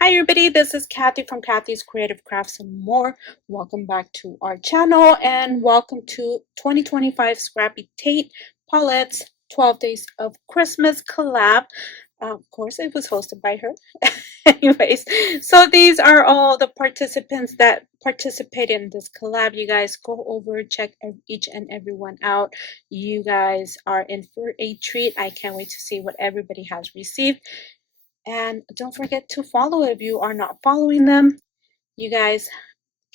Hi everybody, this is Kathy from Kathy's Creative Crafts and more. Welcome back to our channel and welcome to 2025 Scrappytate Paulette's 12 Days of Christmas collab. Of course, it was hosted by her. Anyways, so these are all the participants that participate in this collab. You guys go over, check each and every one out. You guys are in for a treat. I can't wait to see what everybody has received. And don't forget to follow if you are not following them. You guys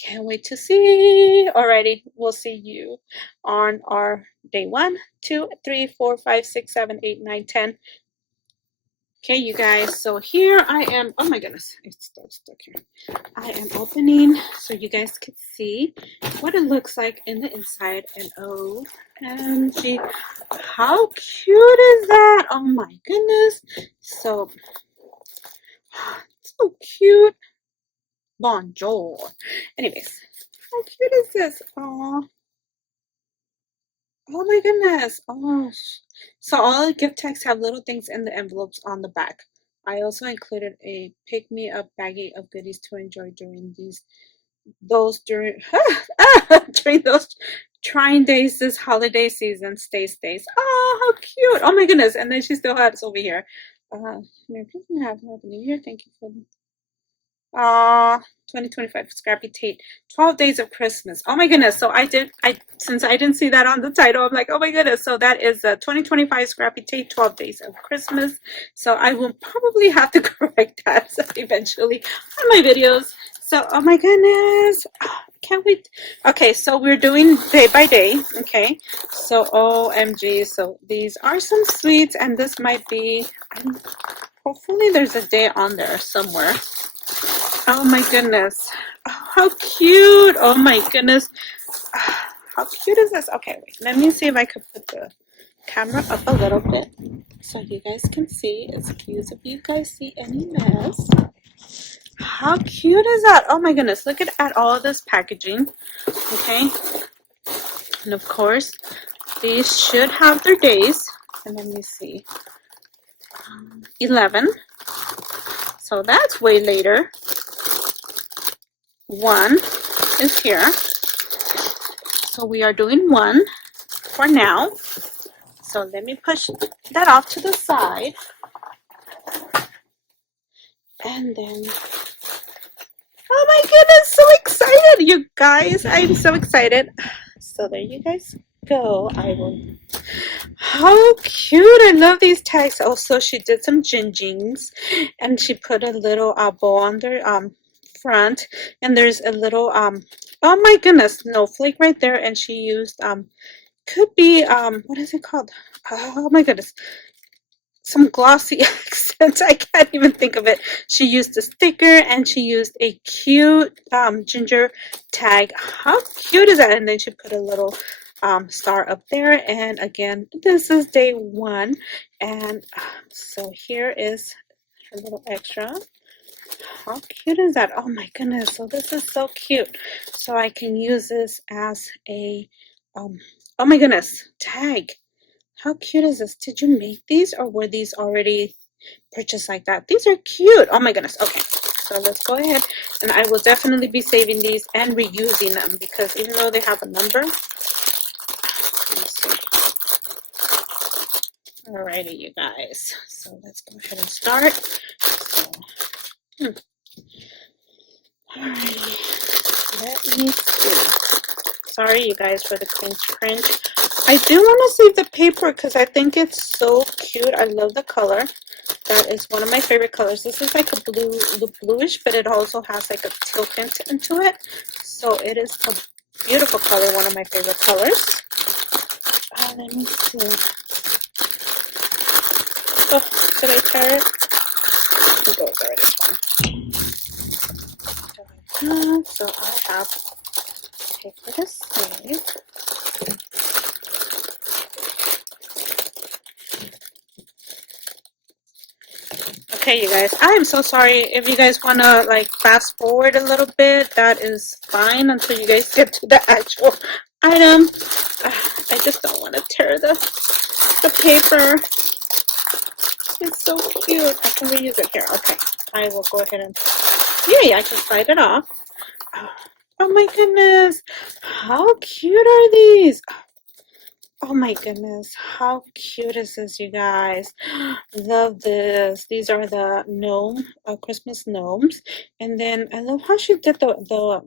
can't wait to see. Alrighty, we'll see you on our day 1, 2, 3, 4, 5, 6, 7, 8, 9, 10. Okay, you guys, so here I am. Oh my goodness, it's still stuck here. I am opening so you guys can see what it looks like in the inside. And OMG, how cute is that? Oh my goodness. So cute. Bonjour. Anyways, how cute is this? Oh my goodness. Oh, so all the gift tags have little things in the envelopes on the back. I also included a pick me up baggie of goodies to enjoy during during those trying days this holiday season. Stay stays. Oh, how cute. Oh my goodness. And then she still has over here. Merry Christmas, Happy New Year. Thank you for 2025 Scrappytate 12 Days of Christmas. Oh my goodness. So since I didn't see that on the title, I'm like, oh my goodness. So that is 2025 Scrappytate 12 Days of Christmas. So I will probably have to correct that eventually on my videos. So, oh my goodness. Can't wait. Okay, so we're doing day by day. Okay, so OMG. So these are some sweets, and this might be, hopefully there's a day on there somewhere. Oh my goodness. Oh, how cute. Oh my goodness. How cute is this? Okay, wait. Let me see if I could put the camera up a little bit so you guys can see. Excuse if you guys see any mess. How cute is that? Oh my goodness. Look at all of this packaging. Okay. And of course, these should have their days. And let me see. 11. So that's way later. 1 is here. So we are doing 1 for now. So let me push that off to the side. And then, oh my goodness, so excited, you guys. I'm so excited. So there you guys go. How cute. I love these tags. Also, she did some jinjings and she put a little bow on their front, and there's a little oh my goodness, snowflake right there, and she used could be what is it called? Oh my goodness, some glossy accents. I can't even think of it. She used a sticker and she used a cute ginger tag. How cute is that? And then she put a little star up there. And again, this is day 1, and so here is her little extra. How cute is that? Oh my goodness. So this is so cute. So I can use this as a oh my goodness, tag. How cute is this? Did you make these or were these already purchased like that? These are cute. Oh my goodness. Okay, so let's go ahead, and I will definitely be saving these and reusing them because even though they have a number. Alrighty, you guys. So let's go ahead and start. So, alrighty. Let me see. Sorry, you guys, for the cringe. I do want to save the paper because I think it's so cute. I love the color. That is one of my favorite colors. This is like a bluish, but it also has like a teal tint into it. So it is a beautiful color, one of my favorite colors. Let me see. Oh, did I tear it? It goes already. So I have paper to save. Okay, you guys, I am so sorry. If you guys want to like fast forward a little bit, that is fine until you guys get to the actual item. I just don't want to tear the paper. It's so cute. I can reuse it here. Okay. I will go ahead and, yeah, I can slide it off. Oh my goodness, how cute are these? Oh my goodness, how cute is this, you guys? Love this. These are the gnome, Christmas gnomes. And then I love how she did the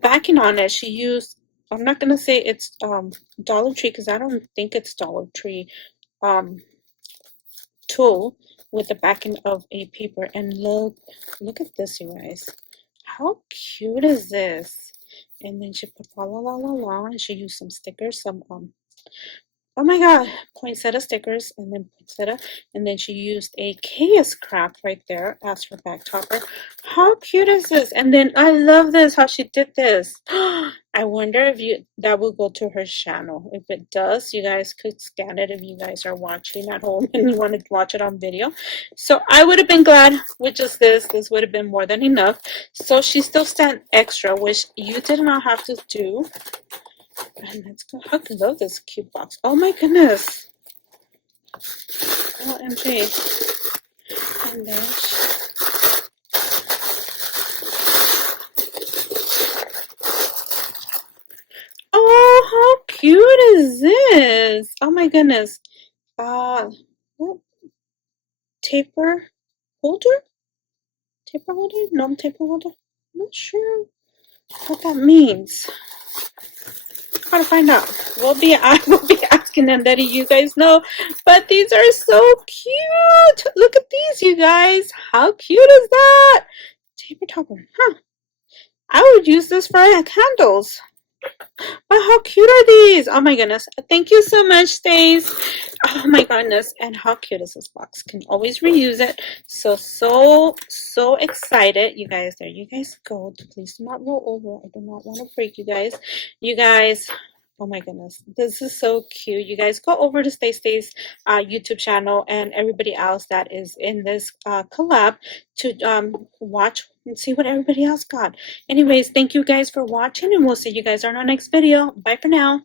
backing on it. She used, I'm not gonna say it's Dollar Tree because I don't think it's Dollar Tree tool with the backing of a paper. And look at this, you guys. How cute is this? And then she put la la la la la, and she used some stickers, some oh my god, poinsettia stickers, and then poinsettia, and then she used a chaos craft right there as her back topper. How cute is this? And then I love this, how she did this. I wonder if that will go to her channel. If it does, you guys could scan it if you guys are watching at home and you want to watch it on video. So I would have been glad with just this. This would have been more than enough. So she still sent extra, which you did not have to do. And let's go. I love this cute box. Oh my goodness. OMG. And then oh, how cute is this? Oh my goodness. What? Taper holder? Taper holder? No taper holder? I'm not sure what that means. Gotta find out. I will be asking them that you guys know. But these are so cute. Look at these, you guys. How cute is that? Taper topper. Huh. I would use this for candles. Oh, how cute are these? Oh my goodness. Thank you so much, Stace. Oh my goodness. And how cute is this box? Can always reuse it. So excited. You guys, there you guys go. Please do not roll over. I do not want to break you guys. You guys, oh my goodness. This is so cute. You guys go over to Stace YouTube channel and everybody else that is in this collab to watch and see what everybody else got. Anyways, thank you guys for watching, and we'll see you guys on our next video. Bye for now.